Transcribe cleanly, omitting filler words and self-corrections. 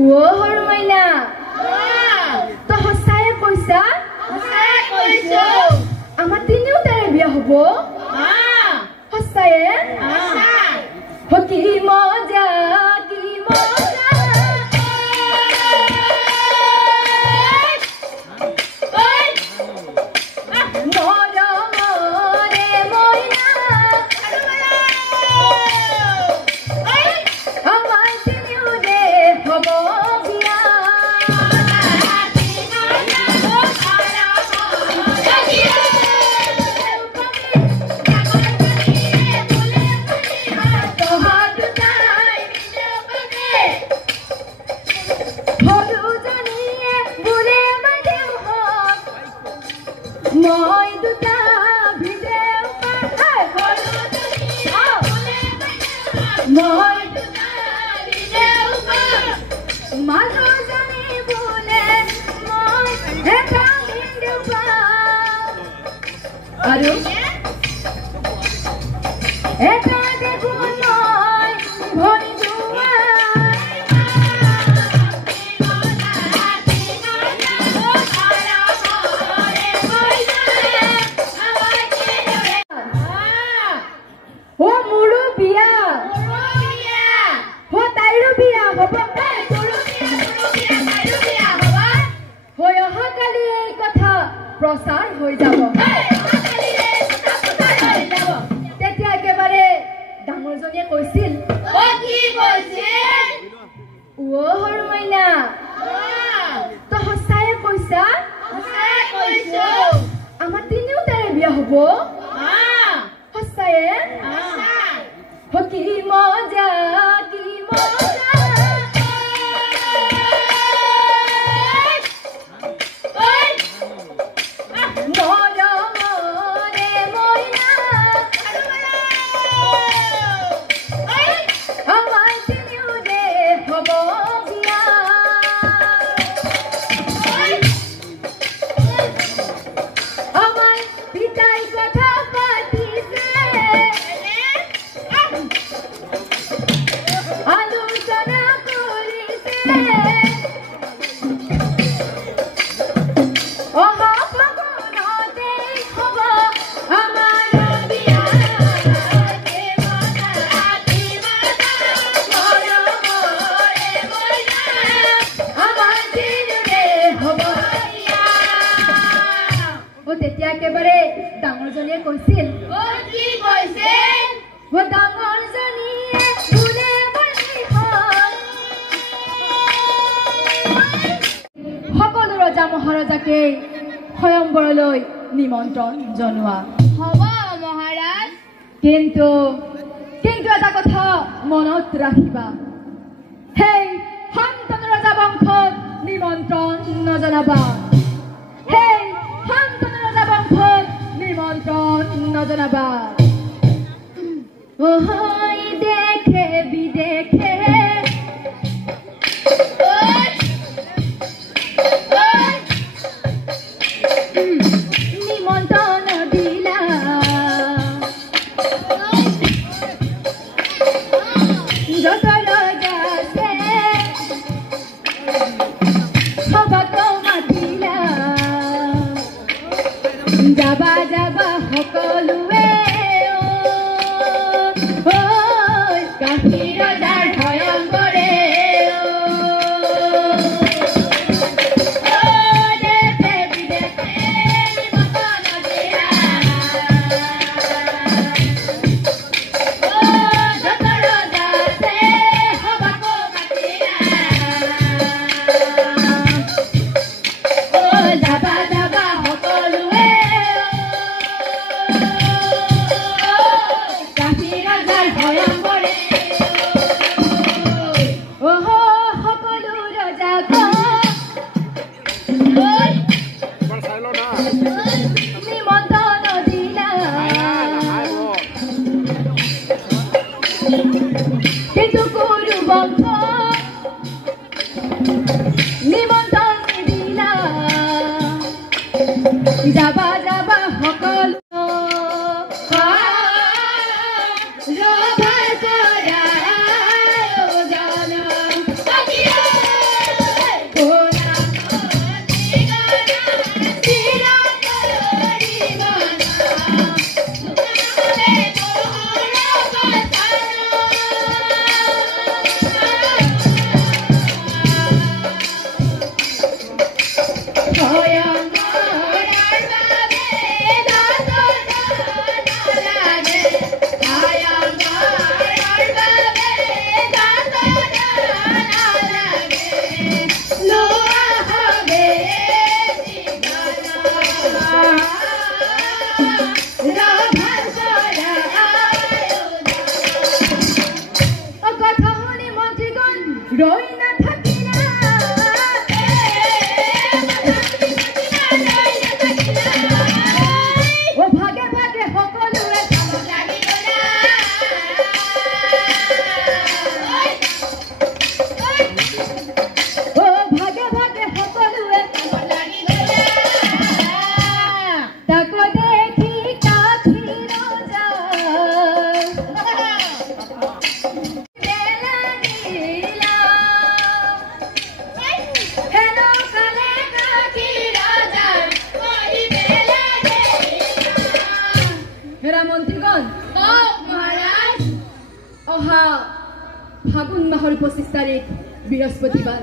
ও হৰমাইনা তো সঁচায়ে কৈছা আমাৰ তিনিওটাৰে বিয়া হ'ব সঁচায়ে কি মজা প্রসার হয়ে যাব তেতিয়া একেবারে ডাঙরজনে কইছিল ও হরমাইনা তো সঁচায়ে কৈছা আমার তিনিওটাৰে বিয়া হ'ব সঁচায়ে কি মজা একেবাৰে ডাঙৰজনে কইছিল ডাঙৰজনীয়ে বুলে বালি সকলো ৰজা মহাৰাজাকে স্বয়ম্বৰলৈ নিমন্ত্ৰণ জনোৱা হ'ব মহাৰাজ কিন্তু এটা কথা মনত ৰাখিবা হেই শান্তনু ৰজা বংশত নিমন্ত্ৰণ নজনাবা হেই শান্তনু ৰজা বংশত নিমন্ত্ৰণ নজনাবা ওহই দেখে বিদেখে নিমন্ত্ৰণ দিলা যত ৰজা আছে সবাক মাতিলা যাবা যাবা সকলোৱে কাশী ৰজাৰ ভয়ংকৰে যাবা যাবা সকল ৰভাৰ কৰা জানা হেৰা মন্ত্ৰীগণ মহাৰাজ অহা ফাগুন মাহৰ 25 তাৰিখ বৃহস্পতিবাৰ